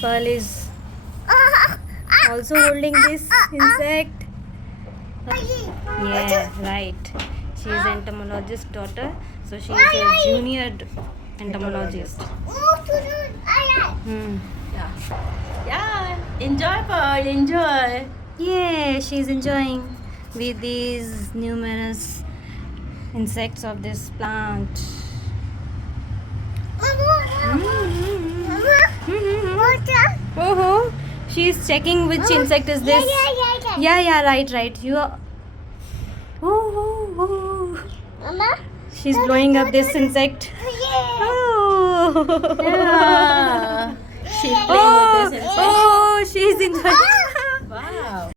Pearl is also holding this insect. Yeah, right. She is entomologist's daughter, so she is a junior entomologist. Hmm. Yeah. Yeah. Enjoy, Pearl. Enjoy. Yeah, she's enjoying with these numerous insects of this plant. Oh, she's checking which insect is this. Yeah, right. You are. Oh. She's blowing up this insect. Oh. Yeah. She's playing with this insect. Oh, she's enjoying.